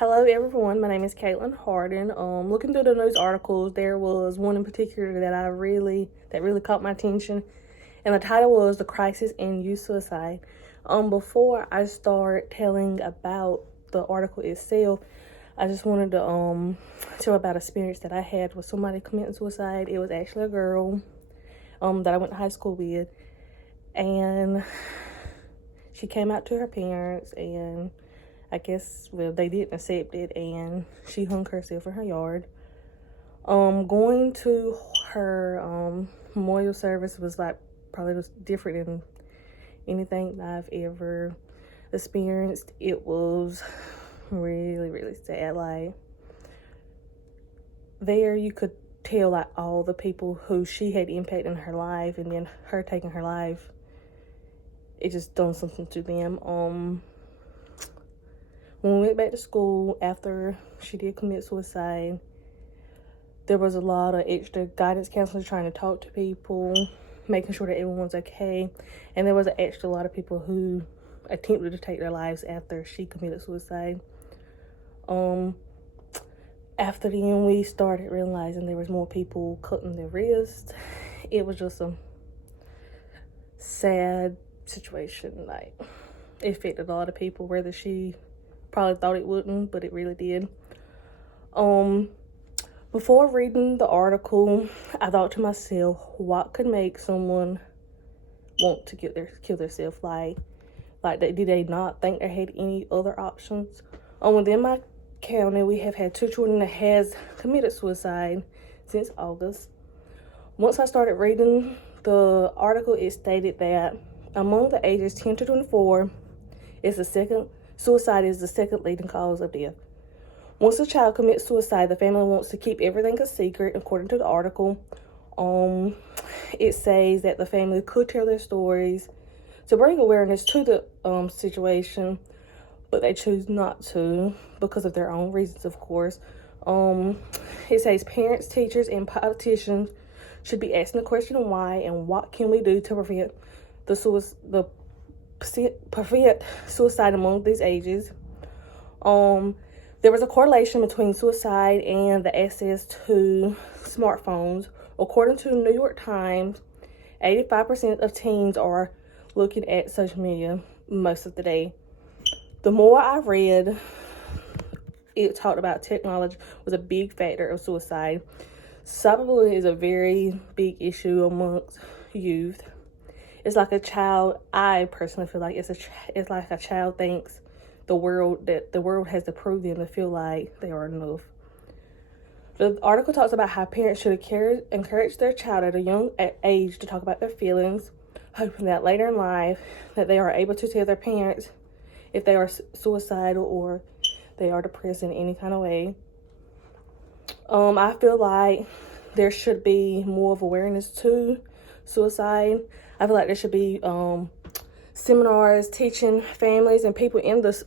Hello everyone, my name is Caitlin Harden. Looking through the news articles, there was one in particular that really caught my attention, and the title was "The Crisis in Youth Suicide." Before I start telling about the article itself, I just wanted to tell about an experience that I had with somebody committing suicide. It was actually a girl that I went to high school with, and she came out to her parents, and I guess, well, they didn't accept it, and she hung herself in her yard. Going to her memorial service was probably was different than anything I've ever experienced. It was really sad. Like, there you could tell all the people who she had impacted in her life, and then her taking her life, it just done something to them. When we went back to school after she did commit suicide, there was a lot of extra guidance counselors trying to talk to people, making sure that everyone's okay. And there was an extra lot of people who attempted to take their lives after she committed suicide. After then, we started realizing there was more people cutting their wrists. It was just a sad situation. Like, it affected a lot of people, whether she probably thought it wouldn't, but it really did. Before reading the article, I thought to myself, what could make someone want to kill themselves? Did they not think they had any other options? Within my county, we have had 2 children that has committed suicide since August. Once I started reading the article, it stated that among the ages 10 to 24, suicide is the second leading cause of death. Once a child commits suicide, the family wants to keep everything a secret, according to the article. It says that the family could tell their stories to bring awareness to the situation, but they choose not to because of their own reasons, of course. It says parents, teachers, and politicians should be asking the question why and what can we do to prevent prevent suicide among these ages. There was a correlation between suicide and the access to smartphones. According to the New York Times, 85% of teens are looking at social media most of the day. The more I read, it talked about technology was a big factor of suicide. Cyberbullying is a very big issue amongst youth. It's like a child. I personally feel like it's like a child thinks the world has to prove them to feel like they are enough. The article talks about how parents should encourage their child at a young age to talk about their feelings, hoping that later in life that they are able to tell their parents if they are suicidal or they are depressed in any kind of way. I feel like there should be more of awareness to suicide. I feel like there should be seminars teaching families and people in this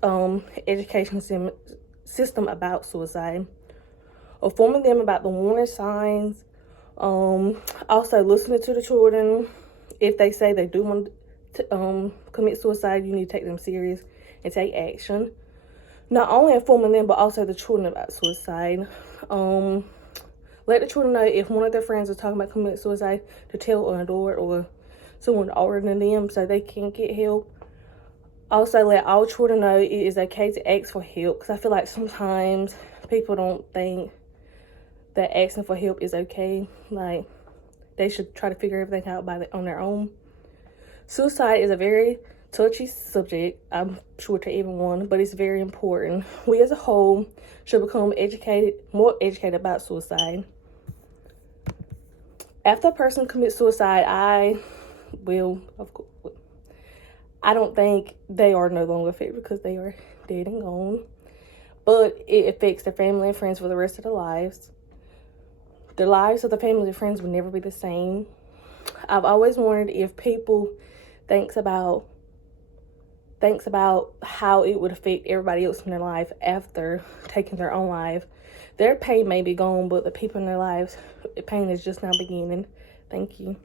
education system about suicide, informing them about the warning signs. Also listening to the children. If they say they do want to commit suicide, you need to take them serious and take action. Not only informing them, but also the children about suicide. Let the children know if one of their friends is talking about committing suicide to tell an adult or someone older than them so they can get help. Also, let all children know it is okay to ask for help, because I feel like sometimes people don't think that asking for help is okay. Like, they should try to figure everything out on their own. Suicide is a very touchy subject, I'm sure, to everyone, but it's very important. We as a whole should become more educated about suicide. After a person commits suicide, I don't think they are no longer affected because they are dead and gone, but it affects their family and friends for the rest of their lives. The lives of the family and friends will never be the same. I've always wondered if people thinks about how it would affect everybody else in their life after taking their own life. Their pain may be gone, but the people in their lives, the pain is just now beginning. Thank you.